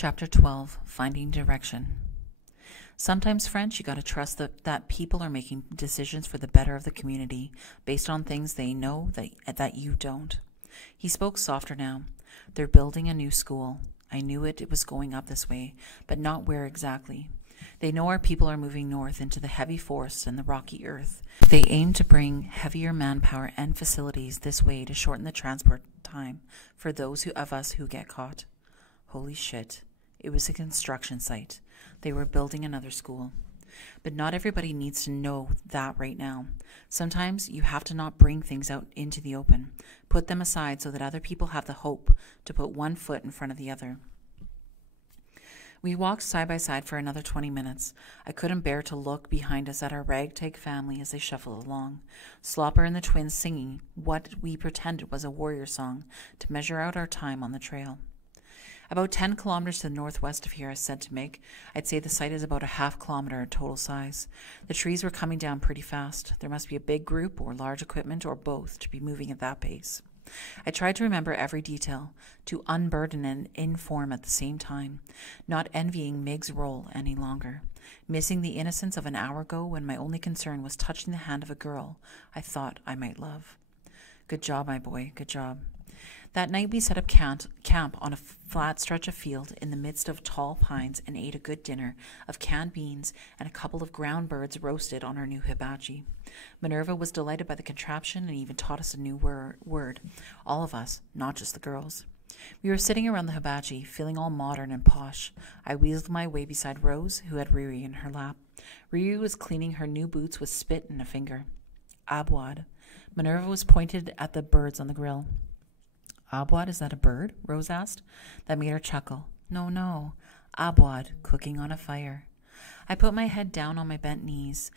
Chapter 12, Finding Direction. Sometimes, friends, you gotta trust that people are making decisions for the better of the community based on things they know that you don't. He spoke softer now. They're building a new school. I knew it was going up this way, but not where exactly. They know our people are moving north into the heavy forests and the rocky earth. They aim to bring heavier manpower and facilities this way to shorten the transport time for those of us who get caught. Holy shit. It was a construction site. They were building another school. But not everybody needs to know that right now. Sometimes you have to not bring things out into the open. Put them aside so that other people have the hope to put one foot in front of the other. We walked side by side for another 20 minutes. I couldn't bear to look behind us at our ragtag family as they shuffled along, Slopper and the twins singing what we pretended was a warrior song to measure out our time on the trail. About 10 kilometers to the northwest of here, I said to Meg. I'd say the site is about a half kilometer in total size. The trees were coming down pretty fast. There must be a big group or large equipment or both to be moving at that pace. I tried to remember every detail, to unburden and inform at the same time, not envying Meg's role any longer, missing the innocence of an hour ago when my only concern was touching the hand of a girl I thought I might love. Good job, my boy, good job. That night we set up camp on a flat stretch of field in the midst of tall pines and ate a good dinner of canned beans and a couple of ground birds roasted on our new hibachi. Minerva was delighted by the contraption and even taught us a new word. All of us, not just the girls. We were sitting around the hibachi, feeling all modern and posh. I wheezed my way beside Rose, who had Riri in her lap. Riri was cleaning her new boots with spit in a finger. Abwad. Minerva was pointed at the birds on the grill. Abwad, is that a bird? Rose asked. That made her chuckle. No. Abwad, cooking on a fire. I put my head down on my bent knees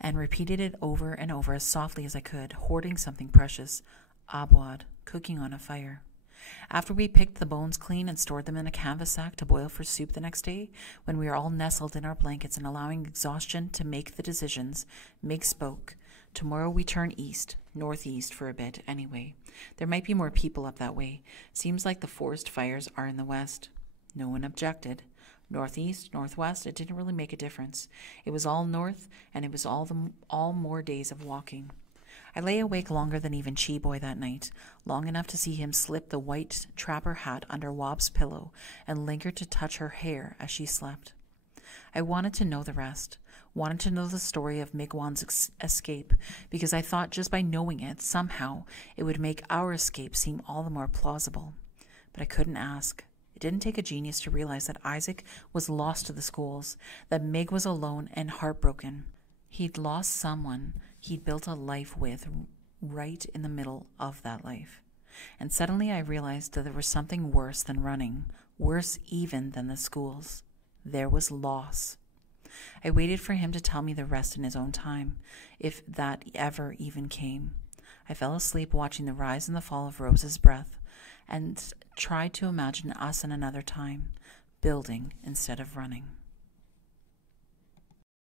and repeated it over and over as softly as I could, hoarding something precious. Abwad, cooking on a fire. After we picked the bones clean and stored them in a canvas sack to boil for soup the next day, when we were all nestled in our blankets and allowing exhaustion to make the decisions, Meg spoke. Tomorrow we turn east, northeast for a bit anyway. There might be more people up that way. Seems like the forest fires are in the west. No one objected. Northeast, northwest, it didn't really make a difference. It was all north, and it was all more days of walking. I lay awake longer than even Chi-Boy that night, long enough to see him slip the white trapper hat under Wob's pillow and linger to touch her hair as she slept. I wanted to know the rest, wanted to know the story of Migwan's escape, because I thought just by knowing it, somehow, it would make our escape seem all the more plausible. But I couldn't ask. It didn't take a genius to realize that Isaac was lost to the schools, that Meg was alone and heartbroken. He'd lost someone he'd built a life with right in the middle of that life. And suddenly I realized that there was something worse than running, worse even than the schools. There was loss. I waited for him to tell me the rest in his own time, if that ever even came. I fell asleep watching the rise and the fall of Rose's breath, and tried to imagine us in another time, building instead of running.